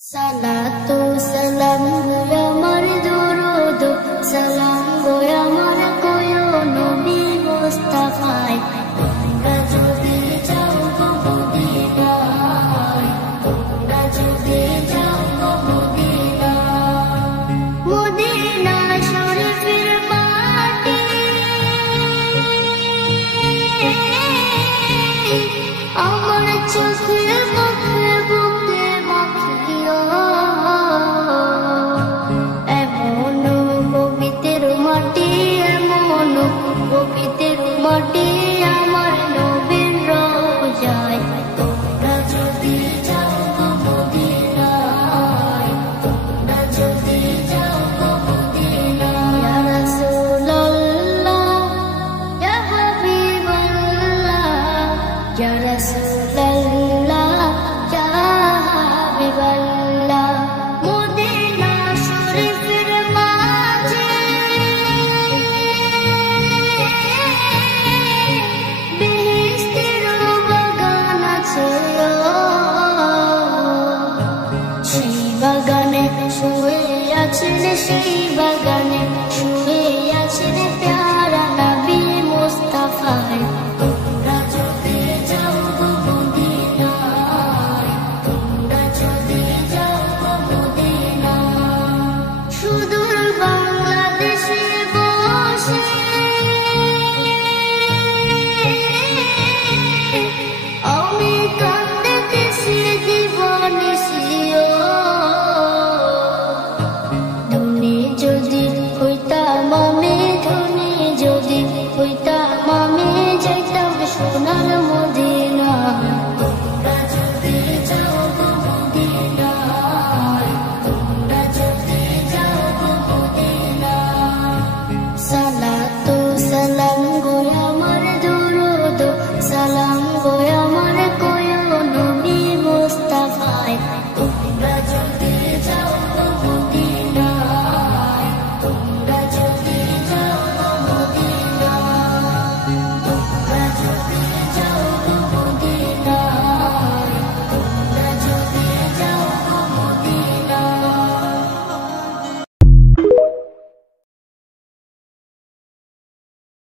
Salatu salam goya mar durud salam goya mar koyo nabi Mustafa তোমরা যদি যাও গো মদিনায় তোমরা যদি যাও গো মদিনায় মদিনা শরীফের মাটি আমার চোখে মুখে বুকে মাখিও এমন পবিত্র মাটি এমন পবিত্র মাটি আমার নবীর রওজায় তোমরা যদি যাও গো মদিনায় তোমরা যদি যাও গো মদিনায় ইয়া রাসূলুল্লাহ ইয়া হাবিবাল্লাহ ইয়া রাসূলুল্লাহ ইয়া হাবিবাল্লাহ মদিনা শরীফের মাঝে বেহেশতের বাগান আছে সেই বাগানে শুয়ে আছেন সেই বাগানে শুয়ে আছেন প্যারা নবী মুস্তাফা তোমরা যদি যাও গো মদিনায় তোমরা যদি যাও গো মদিনায় সুদূর বাংলাদেশে বসে আমি কাঁদতেছি দিবানিশিও ধনী যদি হইতাম আমি ধনী যদি হইতাম আমি যাইতাম সোনার মদিনা তোমরা যদি যাও গো মদিনায় তোমরা যদি যাও গো মদিনায় সালাতু সালাম গোয়া আমার দুরুদ সালাম গোয়া